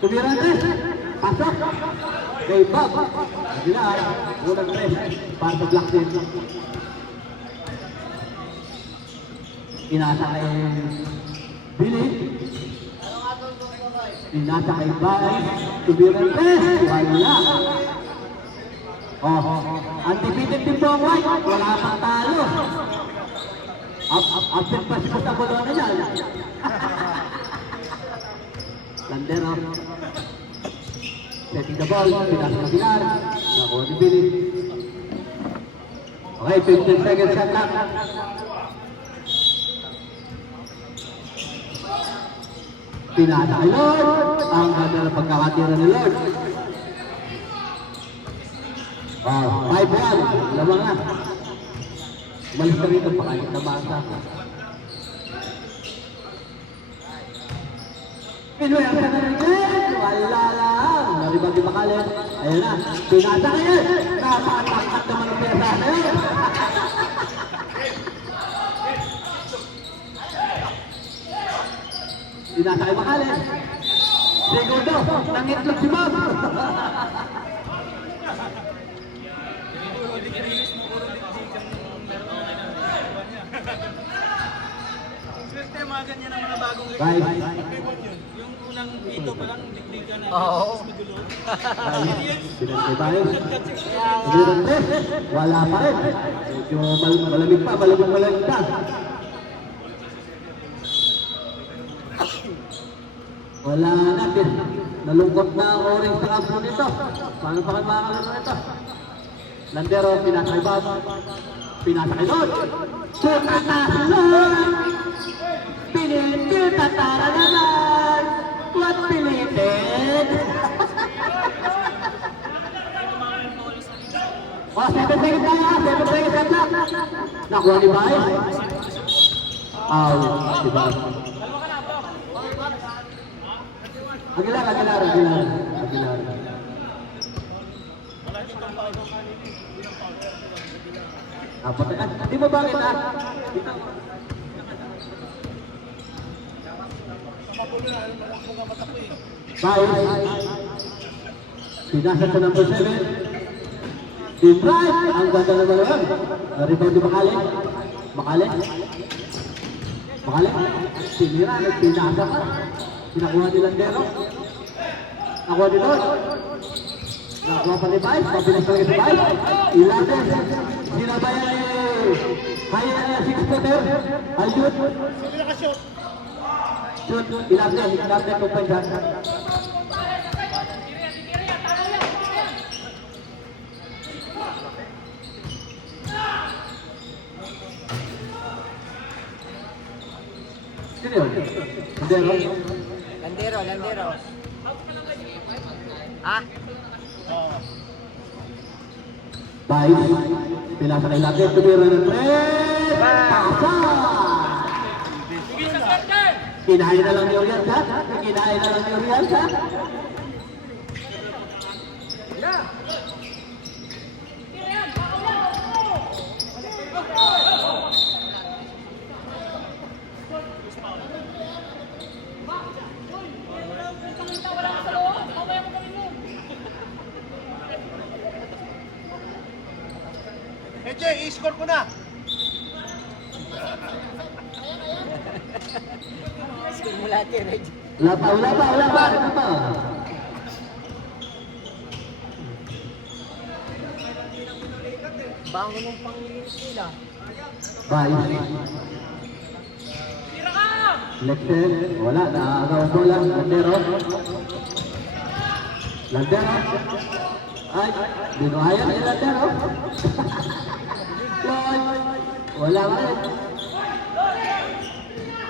Tumira 3. Pasok. Kay Bob. Aguilar. Unang 3. Para sa Black Team. Inasa kay Billy. Inasa kay Bay. Tumira 3. Wala. Undefeated din po ang White. Wala pang talo. Absent pa siya sa bola na yan. Landero. Setting the ball. Pinas na Pilar. Nakuha ni Billy. Okay, 15 seconds shot lang. Pinasa kay Lord. Ang ganda ng pagkakatira ni Lord. 5-1. Lamang na. Umalis ka rito. Pakayot na basa. Pinoy ang kanarinig. Wala lang. Naribag di Bakalit. Ayan na. Pinasa kayo. Napakatakot naman ang piyasa na yun. Pinasa kay Bakalit. Segundo. Nangitlog si Bob. Swerte mga ganyan ang mga bagong Right. Yung unang ito pa lang, digdig ka na. Oo. Pinasay tayo. Wala pa rin. Medyo malamig pa, malamig pa. Wala natin. Nalungkot na ang orange sa kampo nito. Paano pa kayo makakalaro nito? Landero, pinasa kay Bob. Pinasa kay Lord. Sukata si Lord. Pinitin, tatara naman. What pinitin? 7 seconds tayo, 7 seconds lang. Nakuha ni Bay. Si Bob. Aguilar. Di mo bakit Bay. Pinasa sa number 7. Deep right. Ang ganda na yun. Rebound di Bakalit. Sinira. Nagpinasa pa. Sinakuha ni Landero. Nakuha ni Lord. Nakuha pa ni Bay. Papinas talaga si Bay. 11. Sinabayan ni Kaya na 6-footer. Alyut. Shoot. 11. 2 points. Sino yun? Landero. Ah? Bay. Pinasa kay Latte. Tumira ng 3. Pasa! Kinain na lang ni Orienza. I-score ko na. Simulate, Reg. Wala pa. Bangon ng panglinis nila. Bay. Lexel. Wala. Naagaw mo lang. Landero. Ay. Binuhayan ni Landero. Wala pa rin.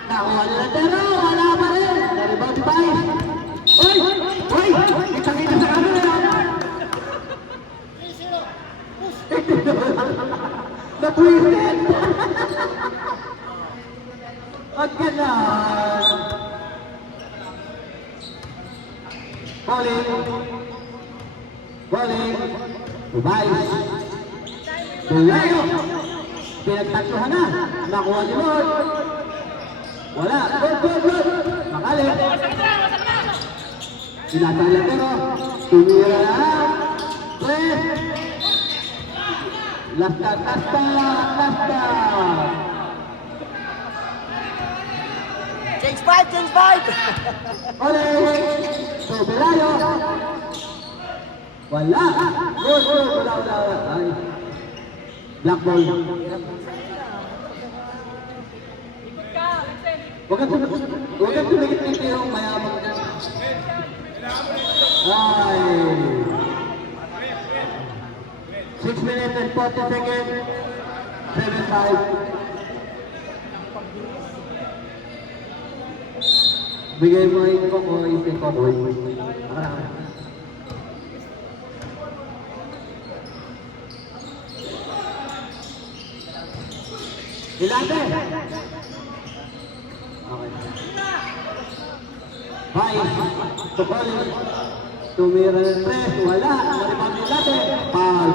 Nakuha ni Landero. Wala pa rin. Naribang si Bay. Uy! Kitang-kita sa camera. Napwisit! At ganon. Bowling. Ubay. Bulayo. Pinagtatluhan na. Nakuha ni Lord. Wala. Good. Makalit. Pinatang Landero. Tumira na. Tres. Lasta. Change five! Ole! So, Belayo. Wala. Good. Wala. Ay. Black ball. Huwag kang tumigit-tigit yung mayabang dyan. Ay. 6 minutes and 40 seconds. 7-5. Bigay mo yung ko isip ko, boy. Ilante! Okay. Bye. Tukoli. Tumira ng tres. Wala. Naribang Ilante. Foul.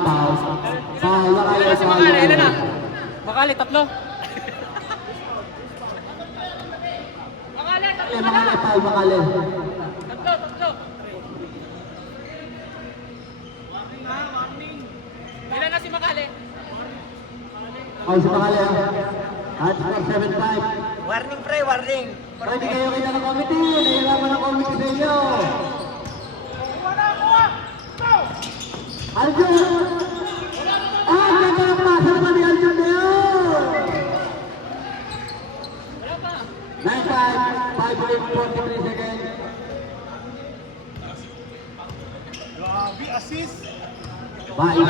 Foul na kayo. Si Makali, ilan na? Makali, tatlo. Makali, foul, Makali. Tatlo. Ilan na si Makali? Foul si Makali. At score 7-5. Warning pre, warning. Pwede kayo kita ng committee. Nahirapan ng committee sa inyo. Aljun! Ganda ng pasa naman ni Aljun na yun! 9-5, 5 minutes, 43 seconds. Grabe, assist. Bye.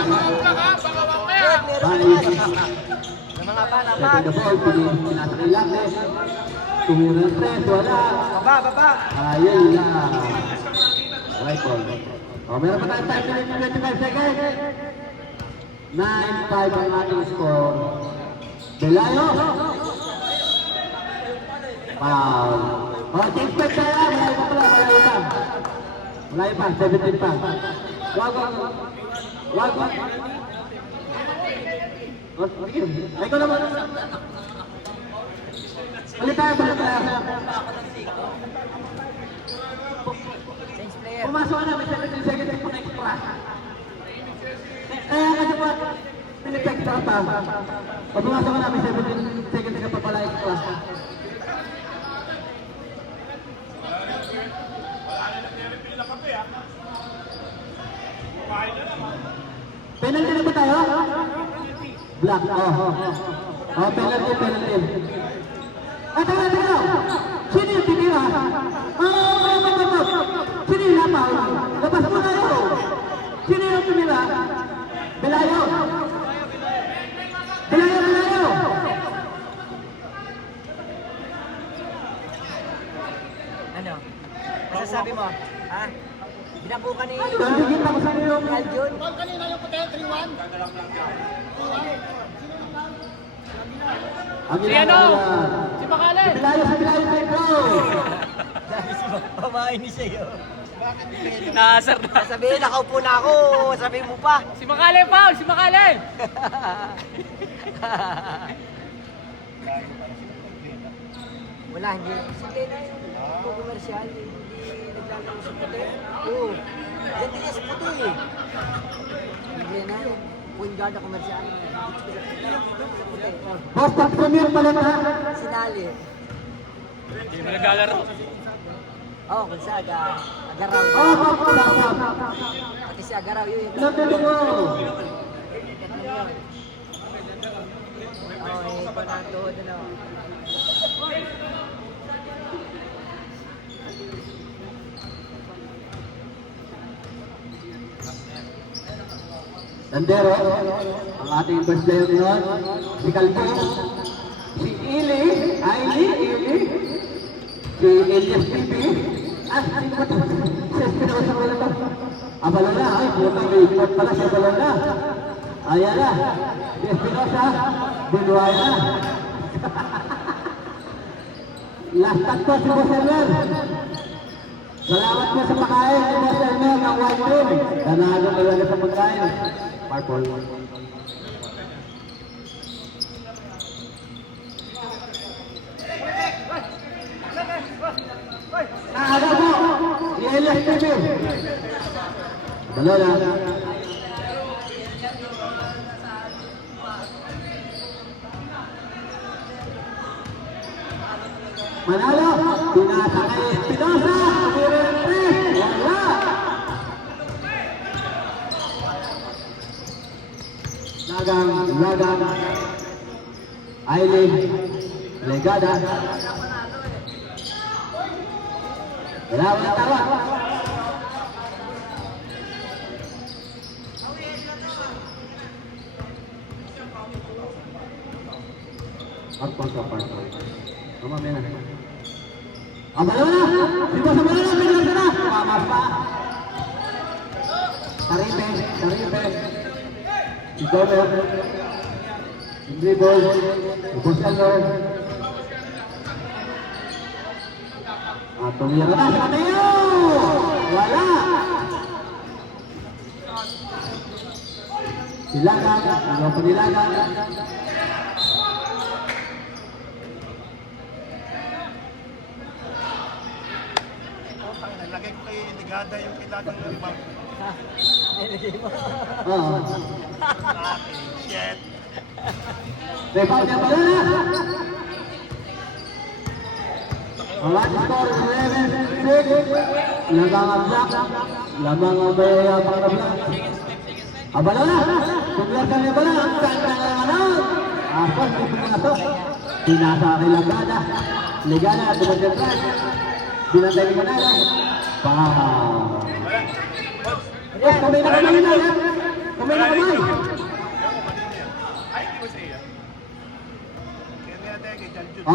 Ng mga bana, Second the ball, pinasa kay Lante. Tumira ng tres, wala. Baba. Ayun lang. Right ball. Meron pa tayong 5 minutes, 25 seconds. 9-5 ang ating score. Belayo. Foul. Change back tayo. Malayo pa, 17 pa. Wag. Sige, ay ko naman. Balik tayo. Change player. Pumasok ka na, may 17 seconds pa extra. Kaya kasi po, pinag-extra pa. O pumasok ka na, may 17 seconds ka pa pala extra. Penalty na ba tayo? Black, penalty. Teka. Sino yung tinira? Sino yung lapaw? Labas mo na yun. Sino yung tinira? Belayo. Ano? Masasabi mo? Ha? Binabukan ni Nandikit ako sa iyo. Aljun. Kanina yung puti, 3-1. Ang Si ginagawa ano? nila. Si Makali. Belayo tayo. Pamain ni sa'yo. Nasar na. Sabihin, nakaupo na ako. Sabihin mo pa. Si Makali, foul! Si Makali! Wala, hindi. Sige na yung komersyal. Hindi naglalaro sa puti. Oo. Yan din sa puti eh. Hindi na yung point guard na komersyal. Sa puti. Oh. Basta premier palit ha. Sinali. Hindi mo naglalaro. Oo, kung sa Agaraw. Pati si Agaraw yun. Nandito mo. Ito na doon. Landero, ang ating first player ngayon, si Calvo, si Ili, si Elias TV, sino ba ito? Si Espinosa ko na ito. Balona, putang ikot pala si Balona. Ayan na, si Espinosa, Binuaya. Last tatlo si Boss Elmer. Salamat po sa pagkain ni Boss Elmer ng White Room. Nanalo talaga sa pagkain. Purple. Naagaw mo! Ni Elias TV! Balona. Manalo, pinasa kay Espinosa, tumira ng 3, wala. Lagang, Aileen, Legada. Wala, tawa. Tama, mena. Balona! Si Boss Balona, pinagasa na! Mamas pa! Taripe. Si Gomer. Dribble. Si Boss Alor. Tumira na si Mateo! Wala! Silagan. Ano pa nilagan? Nalagay ko kay Ligada yung kilagang rebound. Ha? Nilagay mo. Oo. Shit. Rebound niya Balona! Ang ating score is 11-6. Lamang ang black. Lamang ang may pang na black. Balona! Paglasan niya Balona. Ang kanta na naman out. Apas, ito na to. Pinasa kay Legada. Legada, tumataglag. Binantay ni Manalo. Yes, kamay na. Kamay na. Ay, di ba sa iya? Kaya niya tayo kay Jaljun.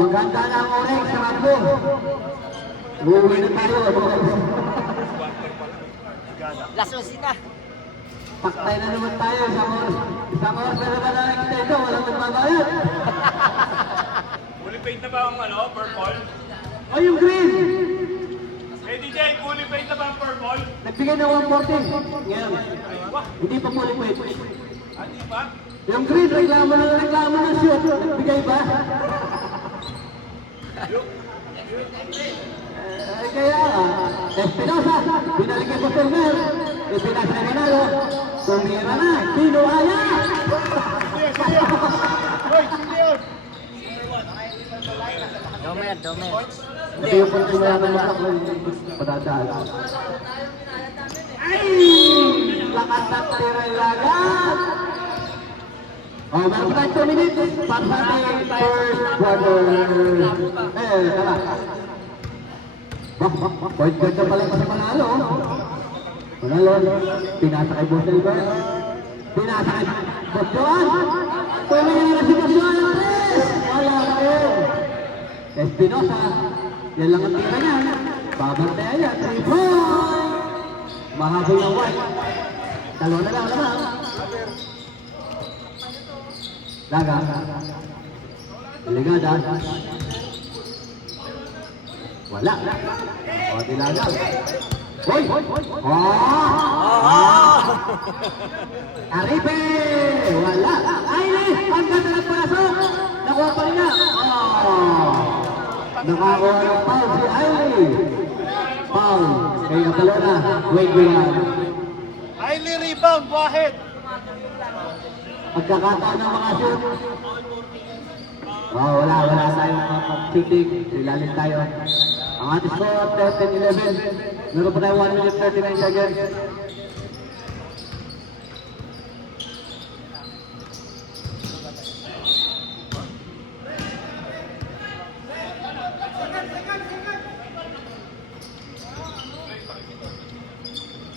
Maganda na ang orange sa Rambo. Uuwi na tayo. Ligada. Lasos na. Paktay na naman tayo. Isang oras na naman ang extendo. Walang nagbabayad. Fully paid na ba ang purple? O yung green. Eh DJ, fully paid na ba ang purple? Nagbigay ng 140. Ngayon. Hindi pa fully paid. Di ba? Yung green, reklamo ng shoot. Nagbigay ba? Kaya, Espinosa, binaligay po sa Mel. Espinosa na Manalo. Tumira na. Pinuaya! Hoy, sino yun? Domer. Ito yung pagkimaya ng masak ng padadaan. Ay! Lakas ng tira yung lagat! Meron pa 2 minutes para sa ating first quarter. Tara. Point guard na pala kasi Manalo. Manalo, pinasa kay Boss Silver. Pinasa kay Boss Joan. Tumingin na si Boss Joan. Wala pa rin. Espinosa, yan lang ang tira niya. Babantayan niya. 3 point! Mahabol ng white. Dalawa na lang. Laga. Ligada. Wala. O, dilaga. Hoy! Aripe! Wala. Aileen! Ang ganda ng pasok! Nakuha pa rin na. Nakakuha ng foul si Aileen. Foul. Kaya Balona. Wait lang. Highly rebound, Wahid. Pagkakataon ng mga shoot. Wala tayong shooting. Ilalim tayo. Ang ating score 13-11. Meron pa tayo 1 minute 39 seconds.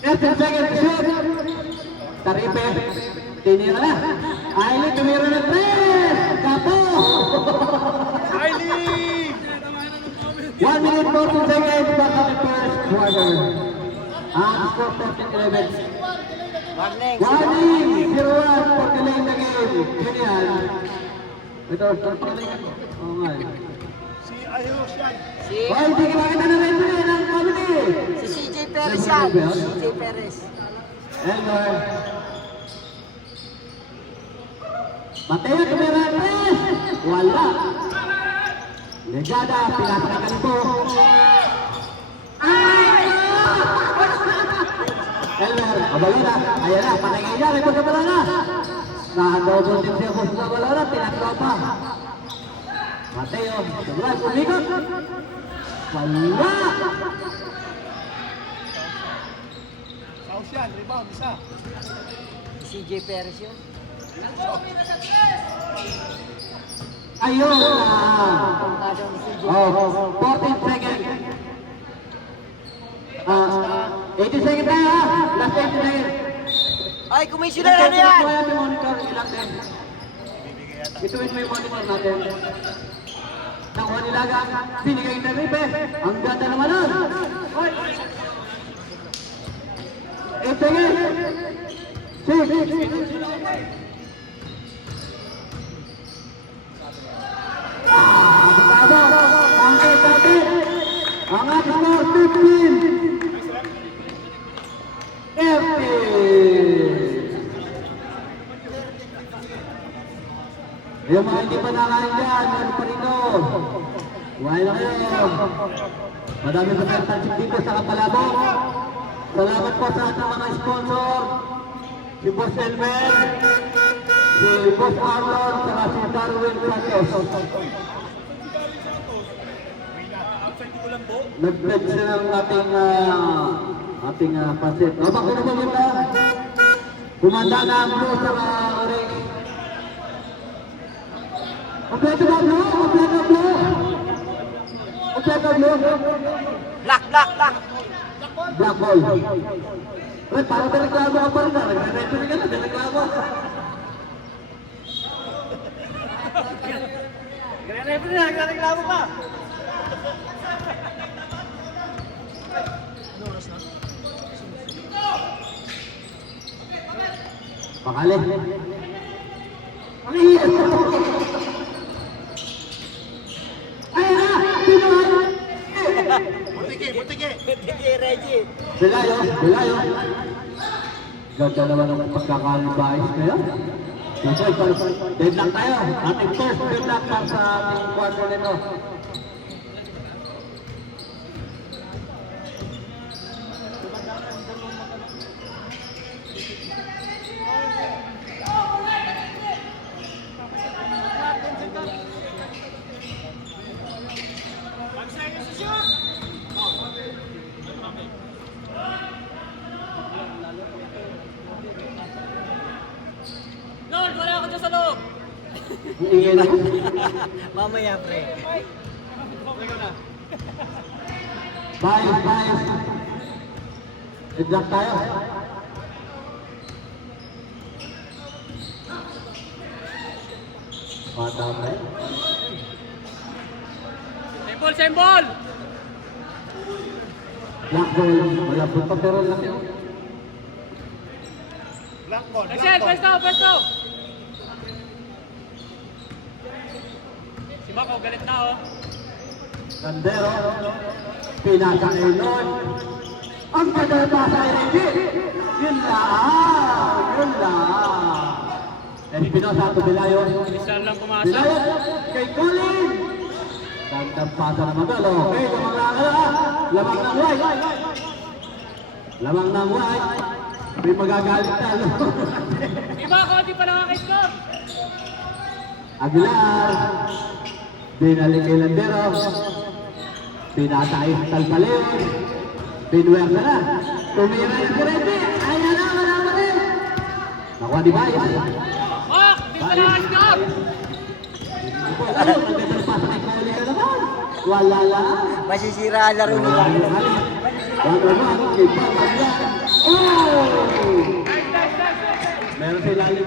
Seconds to shoot. Taripe. Tinira na. Aileen tumira ng 3. Kapo. Highly! 1 minute 14 seconds back of the first quarter. Ang score 13-11. Warning. Warning! 0-1 for delay in the game. Yun yan. Ito, pagalingan. Oo nga. Si Ayos yan. Si Hoy, hindi kita na rin rin ang comedy. CJ Perez yan. CJ Perez. Elmer. Mateo tumira ng 3. Wala. Legada, pinapakay ka nito. Ay! Balona, ayan na, patay niya, may boss na Balona. Nakadobol din siya boss na Balona, tinaklo pa. Mateo, Sobran, kumikot. Wala! South yan, rebound, isa. Si CJ Perez yun. Ayun na! Pangkada ni CJ Oh, 14 seconds. 80 seconds tayo ha! Last 80 seconds. Ay, commissioner, ano yan? Ito yung monitor ilang din. Ito yung monitor natin. Nakuha nila agad. Binigay na Ripe. Ang ganda naman nun. 8 seconds. 6. Abot-abot. Ang natin. Ang ating score, 15. Empty. Yung mga hindi pa nakain dyan, meron pa rito. Kumain na kayo. Madami pa tayong tansip dito sa Kapalabok. Salamat po sa ating mga sponsor. Si Boss Elmer, si Boss Marlon, saka si Darwin Santos. Nag-pledge na ng ating pansit. O, bakit na ba muna? Kumanda na ang blue sa orange. Kompleto ba blue? Kompleto blue? Kompleto blue? Black. Black ball. Pre, parang nagreklamo ka pa rin na. Nagre-referee ka na, nagreklamo. Nagreklamo pa. Pakali. Ang iya. Ayan na! Pinoy! Butiki. Sige, Reggie. Bilayo. Ganda naman ang pagkakalibais ngayon. Deadlock tayo. Ating first deadlock para sa ating quarter nito. Lord, wala ako dyan sa loob. Ingay na. Mamaya, pre. Bias. Deadlock tayo. Madami. Symbol! Black ball. Malapot pa pero laki. Black ball. Excel, pwesto! Si Mako, galit na oh. Sandero. Pinasa kay Lord. Ang kadata sa Reggie. Yun lang. Espinosa to Bilayo. Isang lang pumasok. Bilayo kay Colin. Dagdag pasa na magalo. Okay, lamang ng white. Lamang ng white. May magagalit na. Si Mako, di pa nakakaitlog. Aguilar. Binalik kay Landero. Pinatay sa Talpalin. Pinuwersa na. Tumira yung Reggie. Ayan na, marama rin. Nakuha ni Baez. Mak, di pa nakakaitlog. Wala lang. Masisira ang laro nila. Meron sila yung...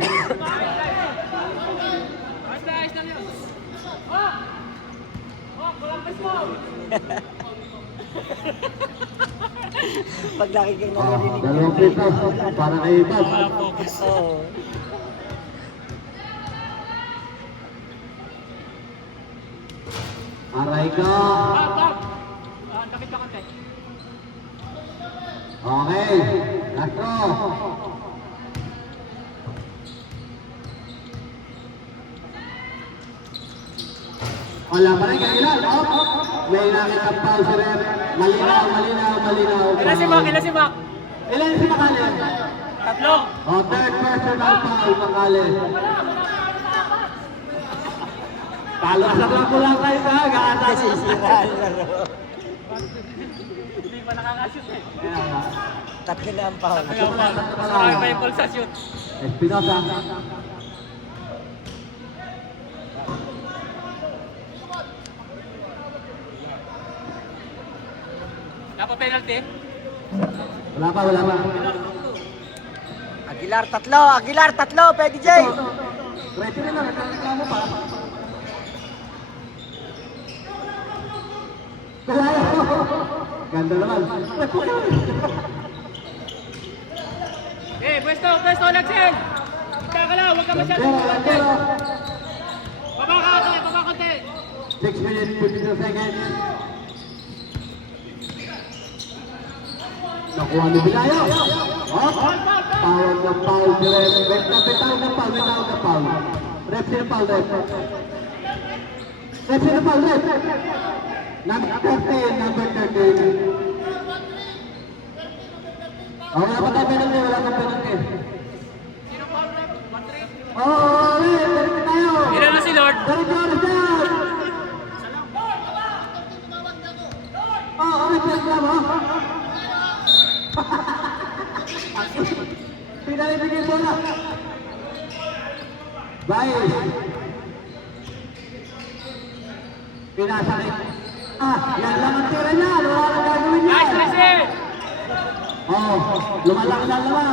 Ayos lang yun. Walang pes mo. Pag nakikita mo narinig. Dalawang free throw para kay Bob. Oo. Aray ka. Bob. Dakit ka kante. Okay. Castro. Wala pa rin kailan. May nakita pa si Rep. Malinaw. Ilan si Mac? Ilan si Makali? Tatlo. Oh, third personal foul, Makali. Talasak lang ko lang kayo ka, gata. Nasisira ang laro. Hindi pa nakakashoot eh. Kaya nga. Tatlo na ang foul. Marami pa yung ball sa shoot. Espinosa. Napa penalty? Wala pa, wala pa. Aguilar, tatlo, pwede Jay. Ready na lang, nagreklamo pa. Ganda naman. Pwesto, Lexel! Kakala, huwag ka masyadong Landero. Baba konti. 6 minutes, 52 seconds. Nakuha ni Bilayo. Oh, foul na foul. Bitaw na foul. Ref sila foul, ref. Ref sila foul, ref. Number 13, number 13. Oh, wala pa tayo penalty, wala pa penalty. Oh, penalty tayo. Ilan na si Lord? Dyan. Oh, reklamo. Pinalibigay mo na. Bayes. Pinasakit. Yan lang ang tira niya. Wala nang gagawin niya. Nice, Tracy! Oh, lumalaki na naman.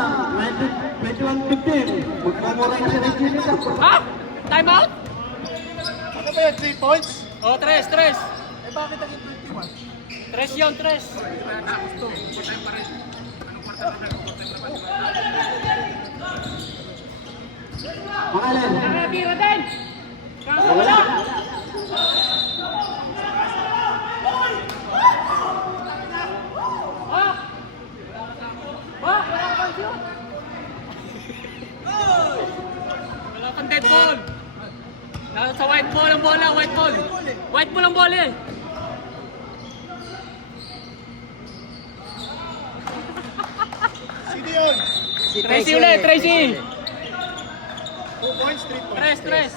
21-15. Magmamura na si Reggie nito. Ha? Time out? Ano ba yan? 3 points? Oh, tres. Eh bakit naging 21? Tres yun, tres. Pangalan. Tira din! Wala. Wala kang dead ball. Nasa white ball ang bola, white ball. White ball ang bola eh. Sino yun? Si Tracy yun ulit, eh. Tracy. 2 points, 3 points? Tres.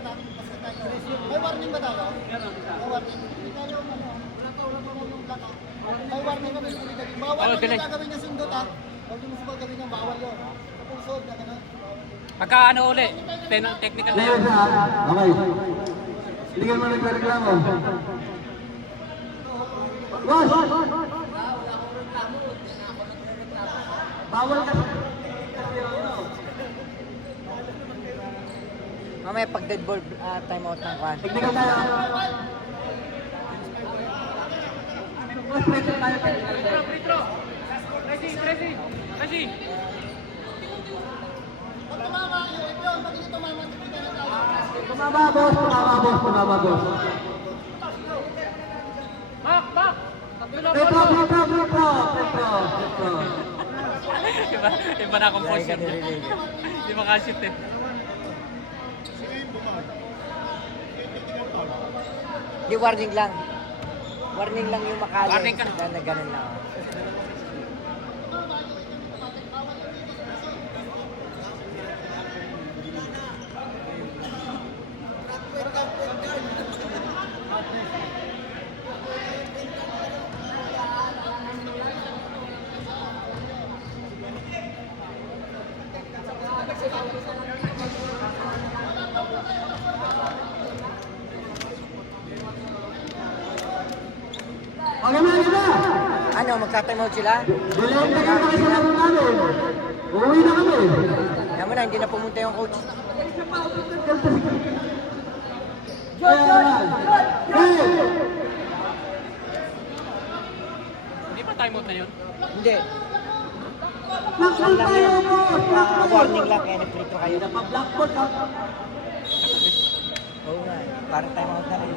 May warning ba tayo? May warning. May warning kami. Bawal Oh, yung delay. gagawin niya sundot ha. Huwag yung musibag gawin niya, bawal yun. Kapusod na gano'n. Pagka ano ulit, technical na Player yun. siya. Okay. Hindi ka naman nagreklamo. Boss! Bawal ka. Mamaya pag dead ball, time out ng kwan. Technical tayo. Mas pressure tayo. Free throw. Tracy. Pag tumama yung ipyon, pag hindi tumama, tumita na tayo. Tumama, boss. Back. Tatlo lang Petro. Iba na akong Lagi ka posture. nirinig. Hindi makashoot eh. Sino yung bumag? Technical foul. Di warning lang. Warning lang yung makali. Warning ka. Na ganun lang. Maganda. Ano, magta-time out sila? Delay na kayo sa laro namin. Uwi na kami. Kaya mo na, hindi na pumunta yung coach. Hindi pa timeout na yun. Hindi. Warning lang, kaya nag-free throw kayo. Napablockboard ka. Oo nga, parang time out na rin.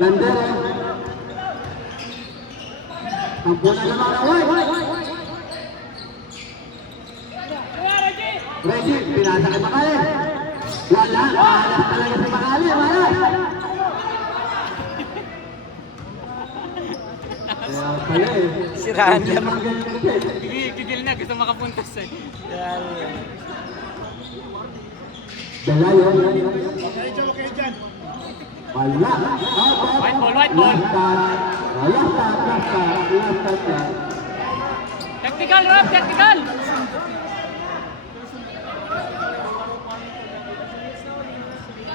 Landero. Tampunan naman ang white. Reggie, pinasa kay Makali. Wala, malas talaga si Makali, malas. Kaya pala eh. Siraan niya. Kigil na, gusto makapuntas eh. Dalayo. Okay dyan, okay dyan. Wala. White ball, white ball. Technical, Rob, technical!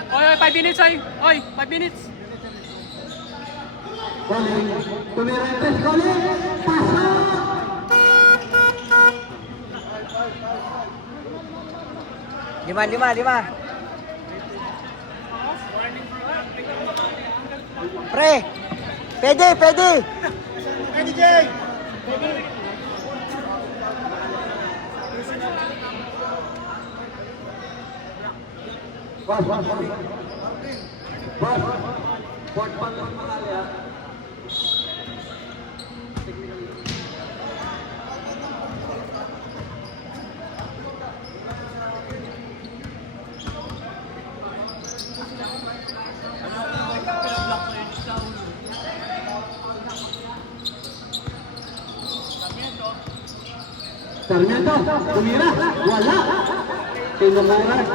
Oy, 5 minutes, oy! Oy, 5 minutes! Tumira Colin. Pasok. Lima. Pre! Pwede! Okay, DJ! Boss. Port ball ng Makali ah. Sarmiento, tumira, wala. Tinumuran.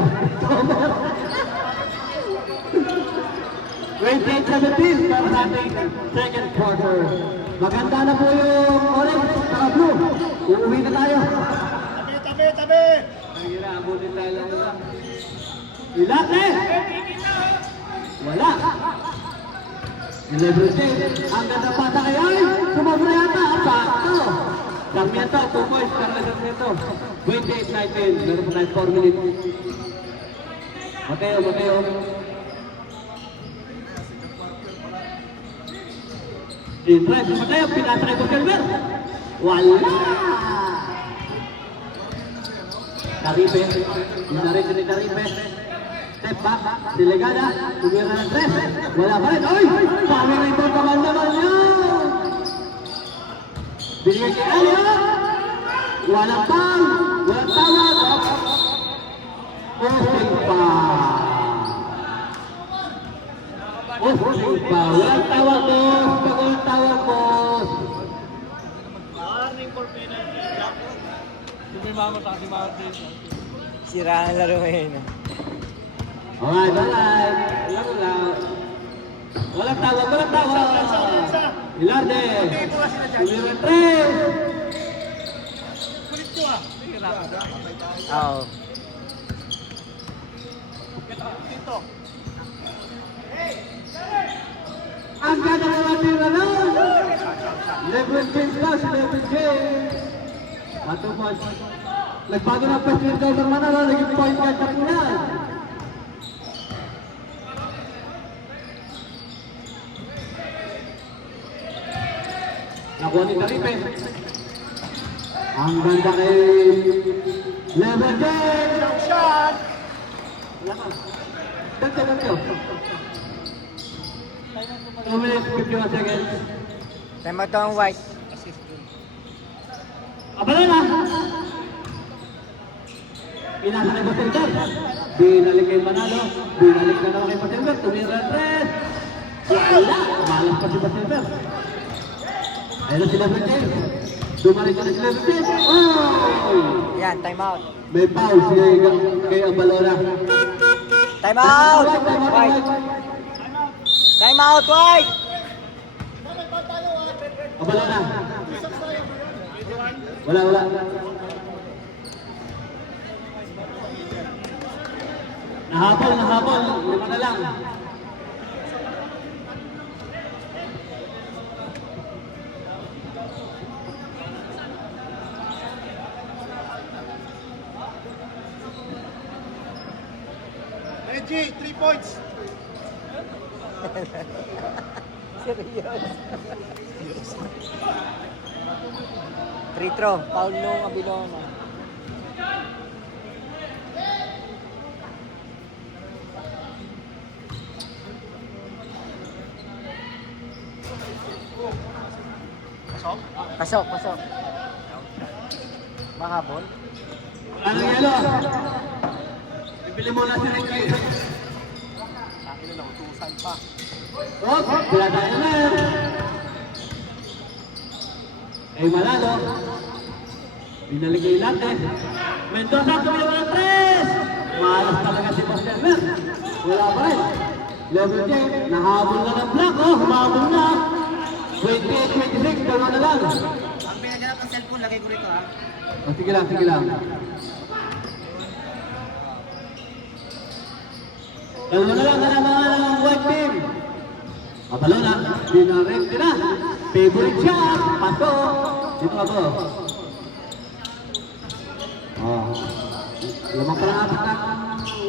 28-17 para sa ating second quarter. Maganda na po yung orange sa blue. Uuwi na tayo. Tabi! Tumira, abutin tayo lang lang. Ilate! Wala. 11-10. Ang ganda pa sa kay Ay. Sumabra yata. Sakto. Sarmiento, 2 points para sa Sarmiento. 28-19. Meron pa tayo 4 minutes. Mateo. Impress, Mateo, pinasa kay Silver. Wala! Taripe, inarin ni Taripe. Step back, Delegada, tumira ng 3. Wala pa rin. Oy! Power rebound naman yun! Binigay kay Elliot. Walang foul. Walang tawag. Posting foul. Posting foul. Walang tawag, boss. Pag walang tawag, boss. Siraan ang laro ngayon. Alright. Walang tawag. Ilarde. Tumira ng 3. Oo. Ang ganda ng ating laro. LeBron James plus, LeBron James. Ato po. Nagbago ng president daw ng Manalo, naging point guard sa punan. Nakuha ni Taripe. Ang ganda kay LeBron James. Shot! Wala ka. Dagdag. 2 minutes, 51 seconds. Time out ang white. Abala na! Pinasa kay Basilgar. Binalik kay Manalo. Binalik na naman kay Basilgar. Tumira ang 3. Wala! Malas pa si Basilgar. Ayun na si LeBron James. Dumalik na si LeBron James. Oh! Yan, time out. May foul si kay Abalona. Time out! White. Time out, white! Abalona. Wala. Nahabol. 5 na lang. Reggie, 3 points. Serious. Free throw. Foul nung Abilona. So? Pasok, pasok. Mahabol. Ano yelo? Bibili mo na si Ricky. Akin na lang, utusan pa. Oh, wala tayo na. Eh, malalo. Binaligay natin. Mendoza, tumilaw ng 3! Malas talaga si Pastor Mer. Wala pa rin. Level J, nahabol na ng block. Oh, humabol na. 28-26, dalawa na lang. Ang pinaganap ng cellphone, lagay ko rito ha. Oh, sige lang, sige lang. Dalawa na lang, mga ng white team. Kapalo na, dinarect na. Favorite shot, paso. Dito ako. Oh. Lamang pa lang apat ng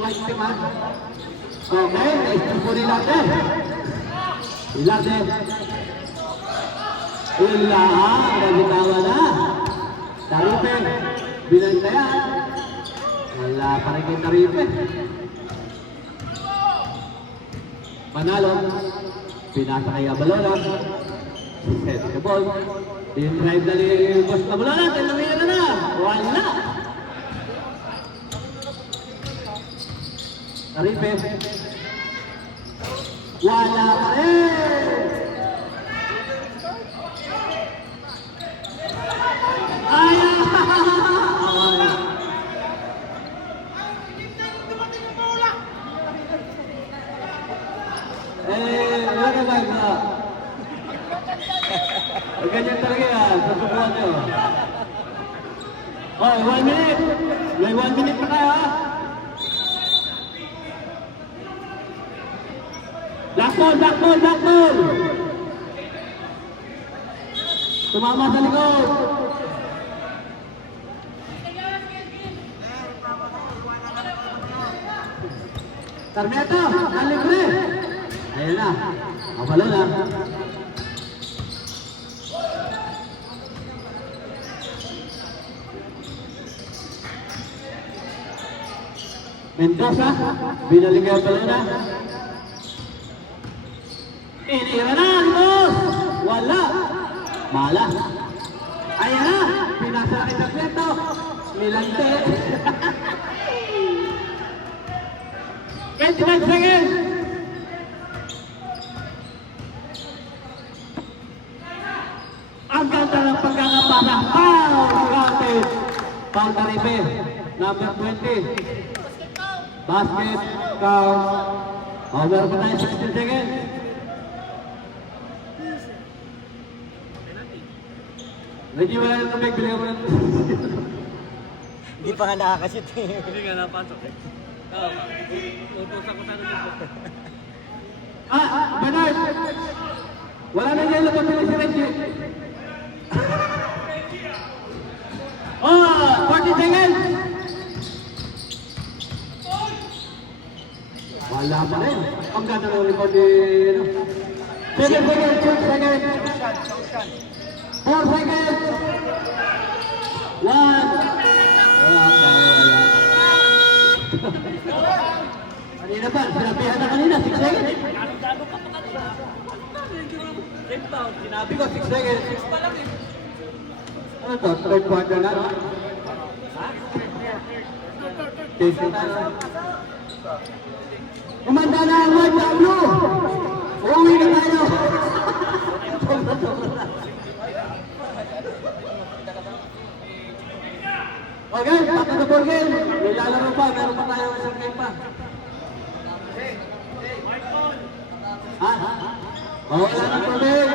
white team ha. Okay, naisip po nila natin. Ilarte. Nagitawa na. Taripe, binantayan. Wala pa rin yung Taripe. Manalo, pinasa kay Abalona. Set the ball. Din-drive na ni Boss Abalona. Tinamina na. Wala. Taripe. Wala pa rin. Ganyan talaga yan, susubukan nyo. Okay, 1 minute. May 1 minute pa kayo ha. Black ball, black ball, black ball. Tumama sa likod. Carneto, nalibre. Ayan na, mapalo na. Mendoza, binaligay pala na. Inira na, boss! Wala! Mala! Ayan na! Pinasa na kita Cleto! Nilante! 25 seconds! Ang ganda ng pagkakapasa! Foul! Counted! Foul Taripe! Number 20! Basket, count. Oh, meron pa tayo 16 seconds. Reggie, wala na tubig. Bili ka mo ng Hindi pa nga nakakasit eh. Hindi nga napasok eh. Utusan ko sana dito. Bernard! Wala na yelo pa pili si Reggie. Oh, 40 seconds. Wala pa rin. Ang ganda ng record ni... 7 seconds, 6 seconds. 4 seconds. 1. Kanina pa, sinabihan na kanina, 6 seconds. Sinabi ko, 6 seconds. 6 pa lang eh. Ano to? Third quarter na, no? Tasting tayo. Kumanda na ang white na blue! Uwi na tayo! Okay, back to the ball game. May lalaro pa, meron pa tayo isang game pa. Ha? Oh, wala nang tubig.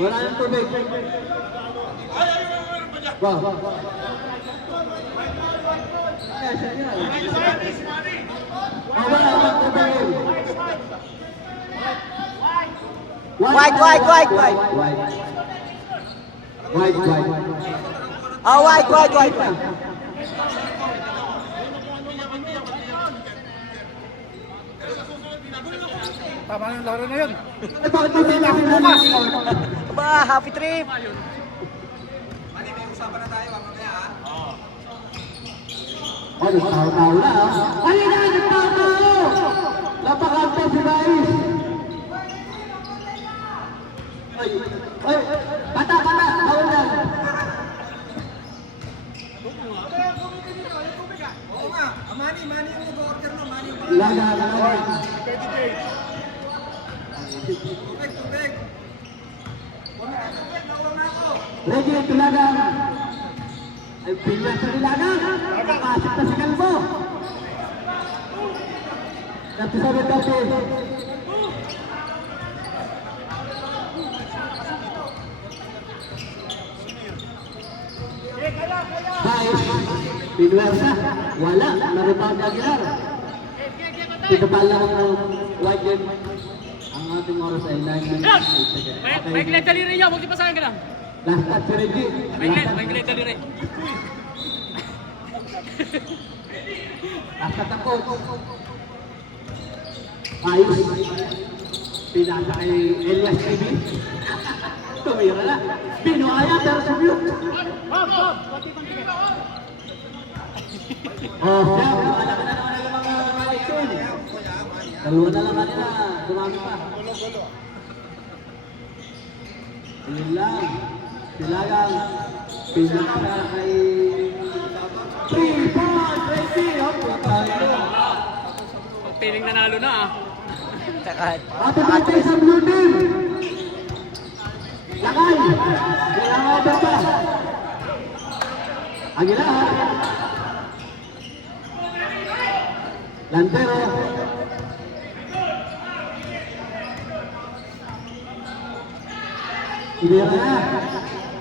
Wala nang tubig. Wow. White. White. Oh, white. Tama na yung laro na yun. Eh, bakit hindi namin bukas? Ba, happy trip! Oh, nagtaw-taw na. Ay, nagtaw-taw! Napakante si Bais. Ay, bata! Ilaga, Lawan. Reggie, Ilaga. Ay, pinag sa Ilaga. Nakasip na si Calvo. Napisabit kasi. Guys, Pinuwersa, wala, na-rebound na Aguilar. Pinabal lang ng white game. Ang ating oras ay 9 minutes 8 seconds. May glad daliri niyo, huwag ipasahan ka lang. Last touch si Reggie. May glad daliri. Last touch ang coach. Ayos. Pinasa kay Elias TV. Tumira na. Pinuaya pero sumiyot. Oh, siya, wala ka na naman ng mga white team. Dalawa na lang kanila, dumami pa. Yun lang, silagang pinasa kay 3-4, Reggie, tayo. Piling nanalo na ah. Happy birthday sa blue team! Lakay! Kailangan over pa! Aguilar! Lantero! Ibira na!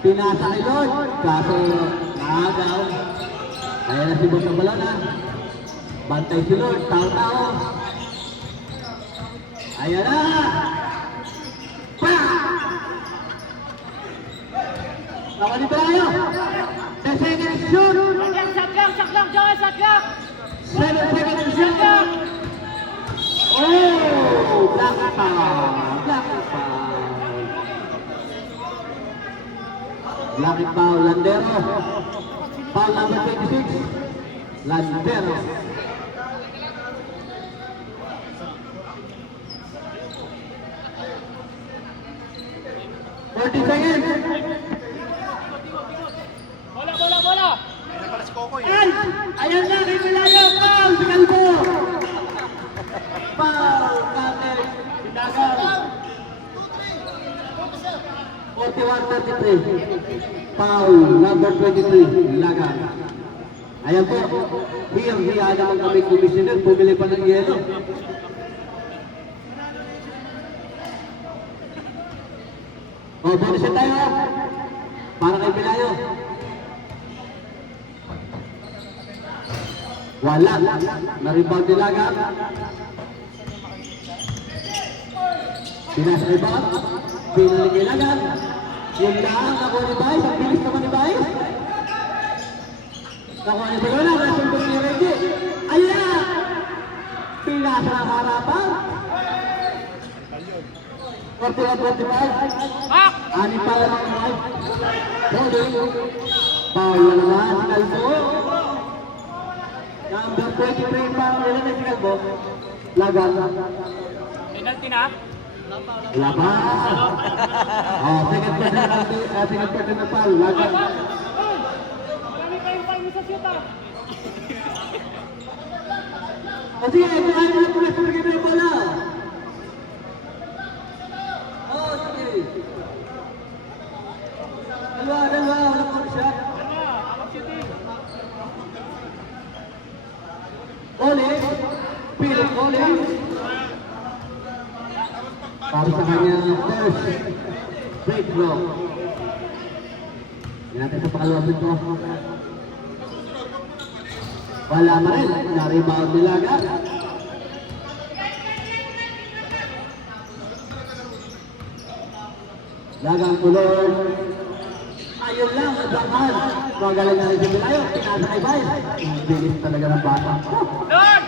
Pinasa kay Lord! Kaso naagaw! Kaya na si Bosa Balona! Bantay si Lord! Tao-tao! Ayan na! Pa! Nakalito tayo! 10 seconds shoot! Saklang, Joel, saklang! 7 seconds shoot! Oh! Black foul! Black foul! Black foul, Landero! Foul number 26, Landero! Seconds. Bola! Ayun na pala si Kokoy. Ay! Ayan na, kay Milayo! Foul! Si Calvo! Foul! Kapel! Pinagal! 41-33. Foul number 23. Lagan. Ayan po. Hiya naman kami commissioner. Bumili pa ng yelo. O, bonusin tayo. Para kay Milayo. Wala. Na-rebound ni Lagan. Pinasa kay Bob. Pinalik kay Lagan. Yung lang ako ni Baez. Ang bilis naman ni Baez. Nakuha ni Balona. Nasumbong ni Reggie. Ayun na! Pinasa ang harapan. 41-25. Hak! Ani pa lang ang white. Holding. Foul na naman si Calvo. Number 23 foul nila na si Calvo. Lagan. Penalty na. Wala pa. Oh, second person na foul. Lagan. Marami kayong time sa shoot ah. O sige, kuhain mo na po na sa yung bola. Oh, sige. Dalawa. Wala po siya. Ole. Philip Ole. Para sa kanya first free throw. Yan natin sa pakalawang ito. Wala pa rin. Na-rebound nila agad. Lagang kulor. Ayun lang, naglakan. Magaling na rin si Milayo. Pinasa kay Baez. Ang bilis talaga ng bata. Lord!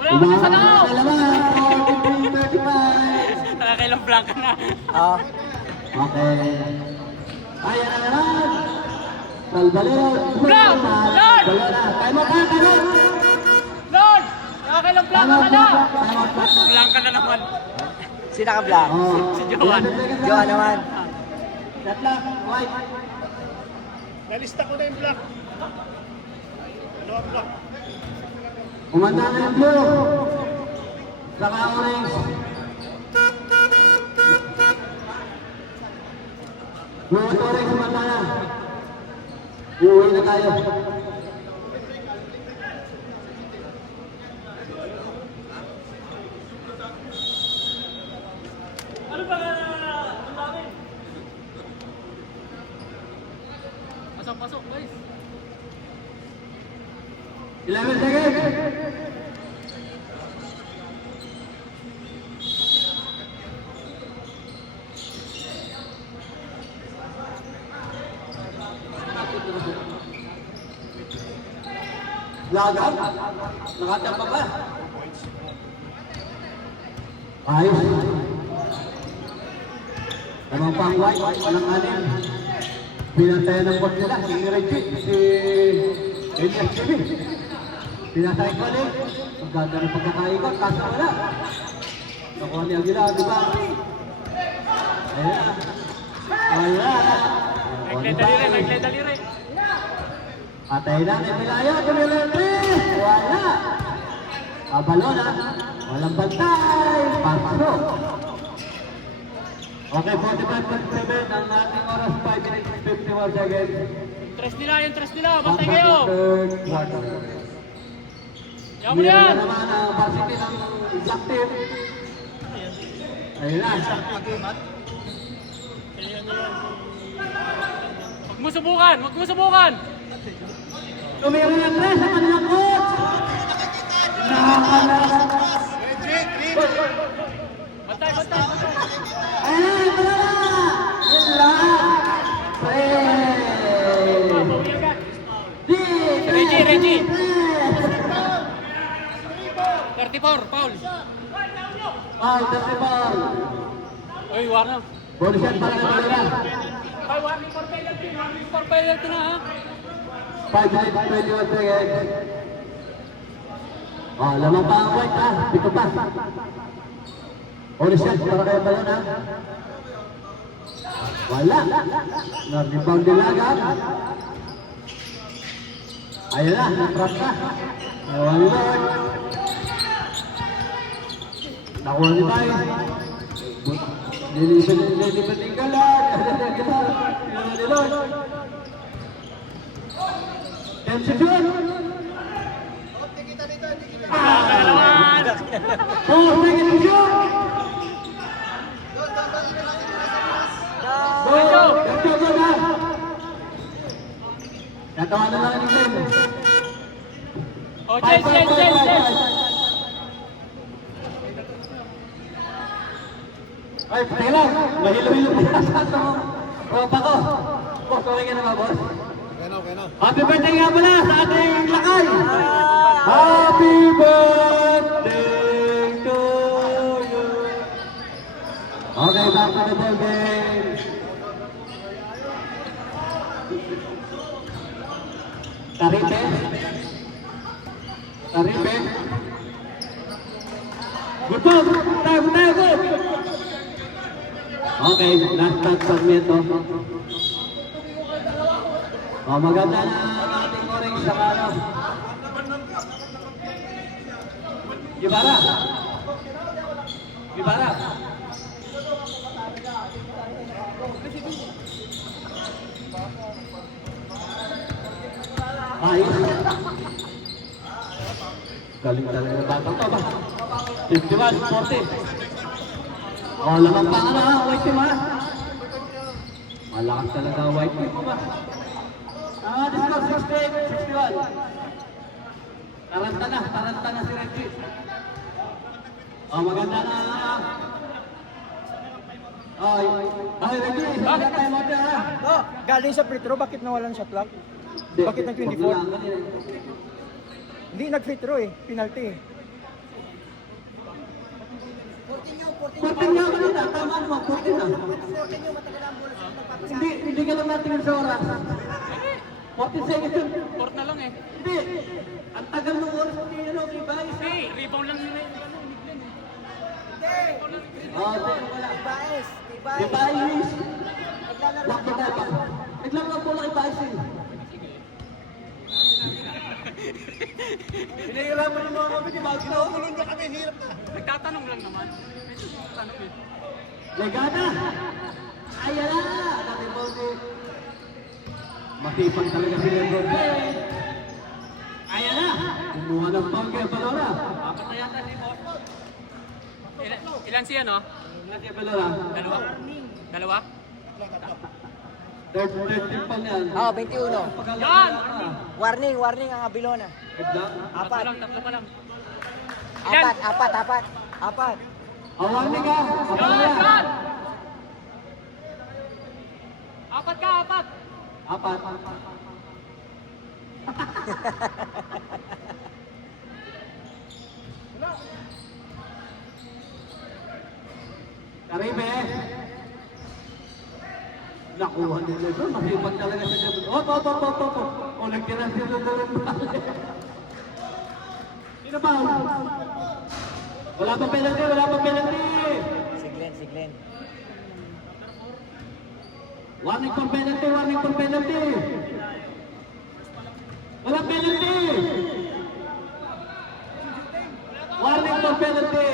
Wala ko sa loob! Kailangan, 43-35. Nakakailang blank na. Oo. Okay. Ayan na naman. Salbalero. Lord! Lord! Time out. Lord! Nakakailang blank ka na! Time out. Blank ka na naman. Sino ka black? Si Johan. Johan naman. Shot lang. White. Nalista ko na yung block. Ano ang block? Umanda na yung blue. Saka orange. Blue at orange, mata na. Uuwi na tayo. Ano ba ang dami? Pasok, guys. 11 seconds. Lagang, nakatapa ba? Ayos. Tamang pang-white, walang anin. Pinantayan ng bot nila, si Reggie, si Elias TV. Pinatay ko ulit. Ang ganda ng pagkakaikot, kaso wala. Nakuha ni Aguila, di ba? Ayan. Wala. Nagledali rin. Patay na ni Milayo, Kumilente! Wala! Kabalo na, walang bantay! Pasok! Okay, 45.7 ang ating oras, 5 minutes 51 seconds. Yung tres nila, bantay kayo. Third quarter. Yaman mo yan. Meron na naman ang varsity ng Black Team. Ayun na. Huwag mo subukan. Tumira ng tres sa kanilang coach! Nakakalakas! Bantay. Ayun, wala na! Yun lang! Reggie. 34, Paul. Foul, 34. Uy, warna. Bonus shot para sa kanila. Ay, warning for penalty na ha. 5 minutes 21 seconds. Lamang pa ang white ha. Dito pa. Bonus shot para kay Balon ha. Wala. Nag-rebound din agad. Ayun na, natrap na. Nakuha ni Lord. Nakuha ni Bay. Nilipin ni Galag. Nakuha ni Lord. 10 seconds. Kalawan. 4 seconds to shoot. Go na. Natawanan lang ni Glenn. Oh, James. Ay, patay lang. Mahilo-hilo pa sa ito. Tropa ko. Boss, okay ka na ba, boss? Okay na. Happy birthday nga pala sa ating lakay! Happy birthday to you! Okay, back to the ball game. Taripe. Good ball! Tayo, go! Okay, last touch Sarmiento. Maganda na ang ating orange sa kano. Gibara. Ayos. Galing talaga ng batang to ba? 51-40. Lamang pa na white team ha. Malakas talaga ang white team ba? This is 68-61. Taranta na si Reggie. Maganda na. Ay, Reggie, isang na tayo mo dyan ha. Oh, galing sa free throw, bakit nawalan shot clock? Bakit nag 24? Hindi nag-free throw eh, penalty eh. 14 nga kanina, tama naman, 14 na. Hindi ka lang natingin sa oras. 14 seconds yun. Court na lang eh. Hindi. Ang tagal ng oras ni Vice. Hindi, rebound lang nila. Wala. Baes. Vice. Lock the tayo pa. Naglang lang po lang Vice eh. Pinahirapan yung mga kami, di ba? Tinulong niya kami, hirap na. Nagtatanong lang naman. May tanong eh. Legada! Ayan na! Dati mo si... Matipang talaga si Lebron James. Ayan na! Kumuha ng bangke, Balora. Apat na yata si Boss. Ilan siya, no? Ilan si Balora? Dalawa? Dalawa? Third team pa niyan. Oh, 21. Yan! Warning, warning ang Abilona. Tatlo lang, tatlo pa lang. Apat. Awan ka! Yan! Yan! Apat ka, apat! Apat. Karibe. Nakuha ni Lebron. Masipag talaga si Lebron. Opo. O, nagtira si Lebron. Sino ba? Wala pa penalty. Si Glenn. Warning for penalty. Wala penalty. Warning for penalty.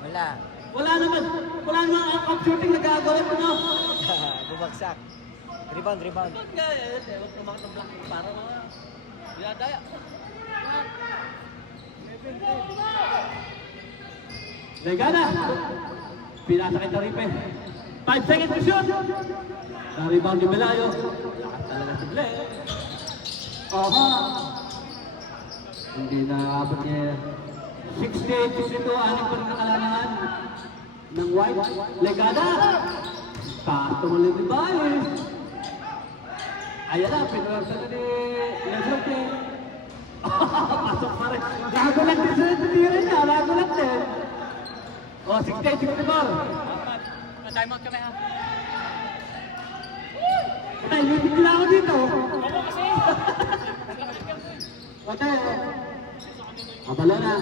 Wala Wala naman ang shooting nagagawa mo, no? bumagsak. Rebound. Huwag tumakot ng block para mga dinadaya. Legada! Pinasakit na rin pa. 5 seconds to shoot! Na-rebound ni Belayo. Lakas talaga si Ble. Aha! Hindi na abot niya. 68-62, aning pa rin nakalangan ng White. Legada! Taas tumuloy ni Bayes. Ayan na, pinuwersa na ni Lebron James. Pasok pa rin. Nagulat din sa titira niya, nagulat din. O, 68-64. Na-time out kami ha. Ay, hindi na ako dito. Opo kasi. Okay. Kabalo na.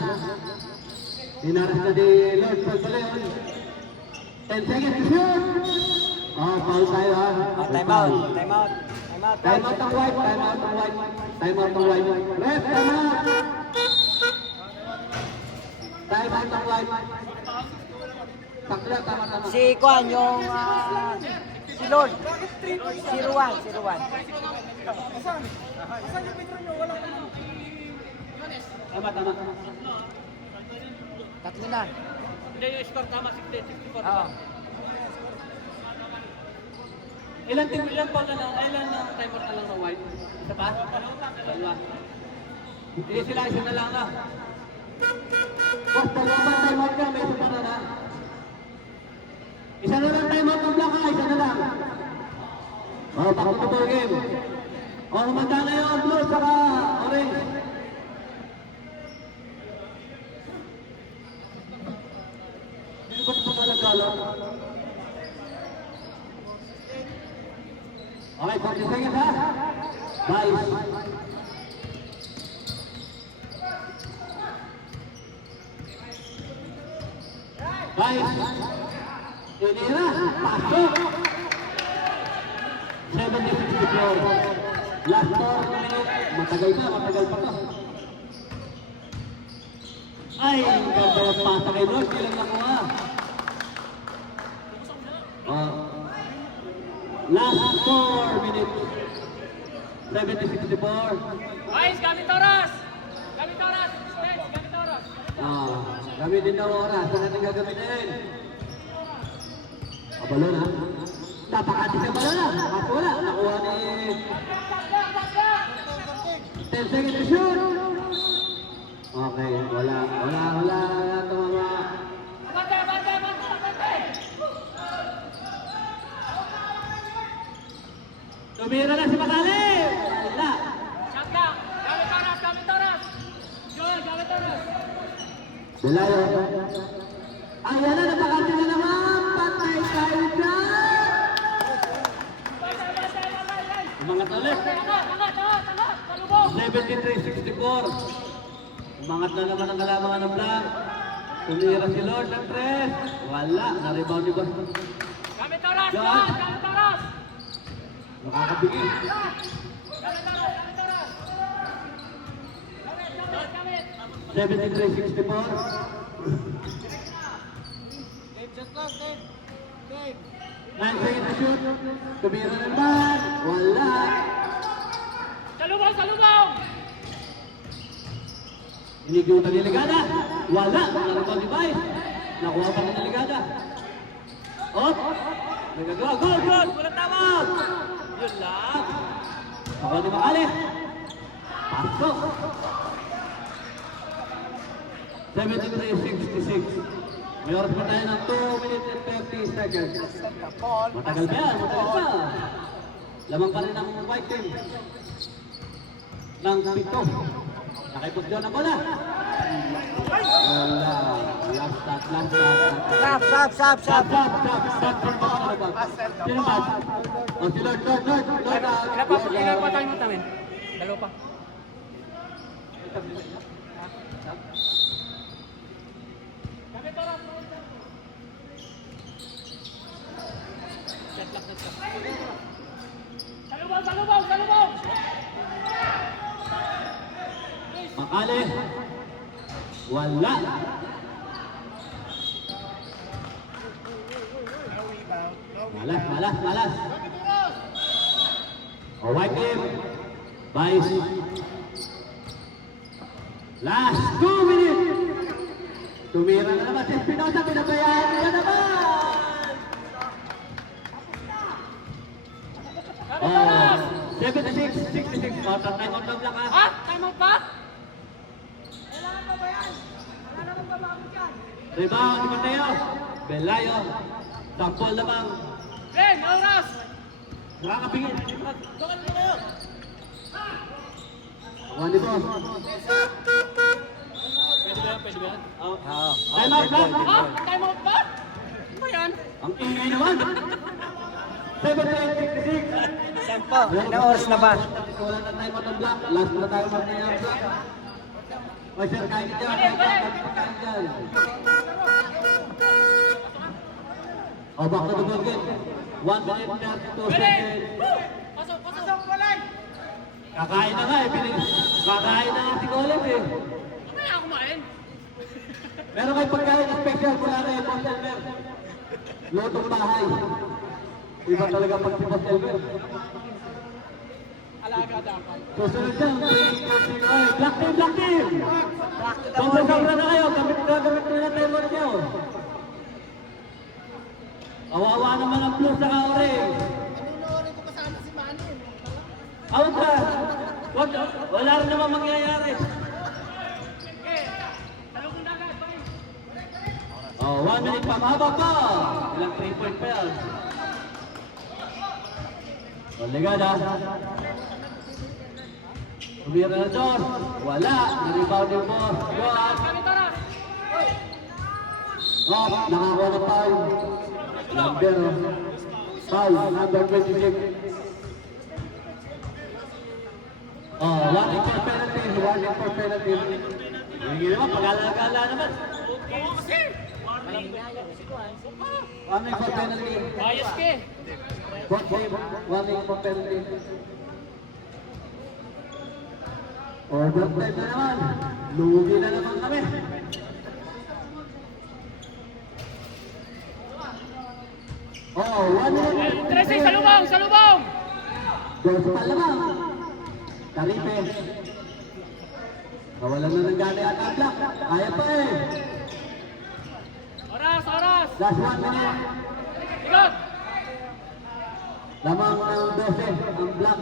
Dinaras na di Lord Paul Baleon. 10 seconds to shoot. Oh, foul tayo ha. Time out. Time out ang White. Ref, time out. Time out ang White. Takla, tama. Si Kwan, yung si Lord. Si Ruan. Tama. Tatlo na. Hindi yung score tama, 68-64. Oo. Ilan pa na lang, ilan na timer na lang ng White? Isa pa? Dalawa. Hindi sila, isa na lang na. Boss, dalawa ba timer ka? May isa pa na na. Isa na lang timer ng block ha, isa na lang. Oh, back to the game. Oh, humanda na yung blue saka orange. Hindi ko pa malagalo. Okay, 40 seconds ha. Nice. Inira, pasok. 70-64. Last 4 minutes. Matagal pa to. Ay, ganda yung pasa kay Lord. Ilang nakuha. Last 4 minutes. 70-64. Guys, gamit oras! Gamitin na oras. Saan natin gagamitin? Kabalo na. Napakati sa balo na. Kaso wala. Nakuha ni... 10 seconds to shoot. Okay. Wala. Tumama. Tumira na si Makali. Wala. Shot lang! Gamit oras! Joel, gamit oras! Belayo. Ayan na, napakati na naman. Patay tayo dyan. Umangat ulit. Angat! Palubog! 73-64. Umangat na naman ang kalamangan ng Blanc. Tumira si Lord ng 3. Wala, na-rebound ni Boston. Gamit oras! Gamit oras! Nakakabigay. 73-64. Dave, just lang, Dave. Dave. 9 seconds to shoot. Tumira naman. Wala. Salubong, salubong! Inigutan ni Ligada. Wala. Wala pa device. Nakuha pa rin ni Ligada. Op. Nagagawa. Goal, goal. Walang tawag. Yun lang. Nakuha ni Makali. Pasok. 73-66. May oras pa tayo ng 2 minutes and 30 seconds. Matagal pa yan. Matagal pa. Lamang pa rin ang white team. Ng pito. Nakipot doon ang bola. Wala. Last shot, last shot. Stop, stop, stop, Stop, stop. stop, stop. Sino ba? O si Lord, Lord, Lord. Lord, Ilan pa tayo mo tamin? Dalawa pa. Salubong, salubong, salubong! Makali. Wala. Malas, malas, malas. O white team. Vice. Last 2 minutes. Tumira na naman si Espinosa. Pinabayaan na naman. Oh, 76-66. O, time out lang ha. Ha? Time out pa? Rebound ni Mateo. Belayo. Takbol lamang. Ben, oras! Nakakapingin. One di boss. Pwede ba yan? Pwede ba yan? Oo. Time out lang. Ha? Time out pa? Ano ba yan? Ang ingay naman. 78-66. Saan po? Ilang oras na ba? Wala na tayo matang-block. Last na tayo mag-block. O sir, kain dyan. Kain dyan. O, back to the goal game. 1 minute 32 seconds. Pasok, pasok! Walay! Kakain na nga eh. Kakain na nga si Colin eh. Kaya kumain? Meron kayo pagkain special pula rin, Boss Elmer. Lutong bahay. Iba talaga pag si Boss Elmer. Alaga dapat. Susunod dyan. Ay, black team, black team! Back to the Sobra ball. na kayo. Gamit na tayo mo niyo. Awawa naman ang blue sa orange. Nanunoorin ko kasama si Manny. Out ka! Wala rin naman mangyayari. Okay. Talong dagat, bye! Oh, 1 minute pa. Mahaba pa. Ilang 3-point pa yan. O, Ligada. Tumira na Diyos. Wala. Naribound yung boss. Yun. Kami tara! Oh, nakakuha na foul. Number foul, number 26. Oh, warning for penalty, warning for penalty. Hindi naman, pag-alala naman. Oo kasi! Warning for penalty. Bias ka eh! Both game, warning for penalty. Overtime na naman. Lugi na naman kami. Oh, 1 minute. Tracing, salubong! Salubong! Dos pa lamang. Taripe. Nawalan na ng gana at ablak. Kaya pa eh. Oras, oras! Last 1 minute. Ikot! Lamang ng 12. Ang black.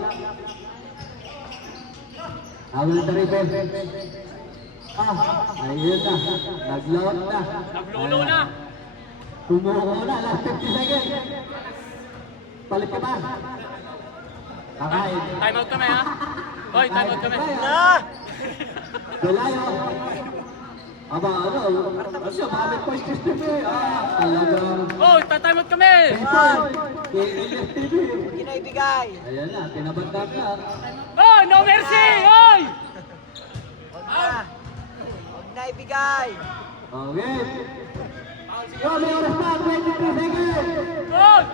Awal ng Taripe. Ayun na. Nag-load na. Naglulo na! Tumuko na. Last 50 seconds. Palit ka ba? Kakain. Time out kami ha! Hoy, time out kami! Delayo. Aba, ano? Siya, bakit po yung system eh? Talagang. Oh, time out kami! KLS TV. Hindi na ibigay. Ayan na, pinabagdak na. Oh, no mercy! Hoy! Huwag na. Huwag na ibigay. Okay. Yo, may oras pa, 23 seconds. Goal!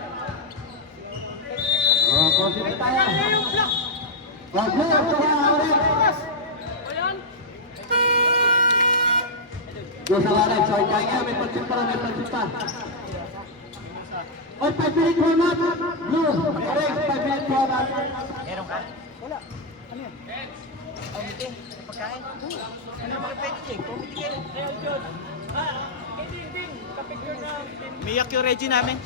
Oh, consider Oh, blue, orange. O yan. Blue sa orange. So, kaya nga, may pansin pa, may pansin pa. Oh, 5 minutes format. Blue, orange, 5 minutes format. Meron ka? Wala. Ano yan? Komite? Pagkain? Ano mga pwede dyan? Komite kayo? Real John. Hindi. Kapicture na. Miyak yung Reggie namin.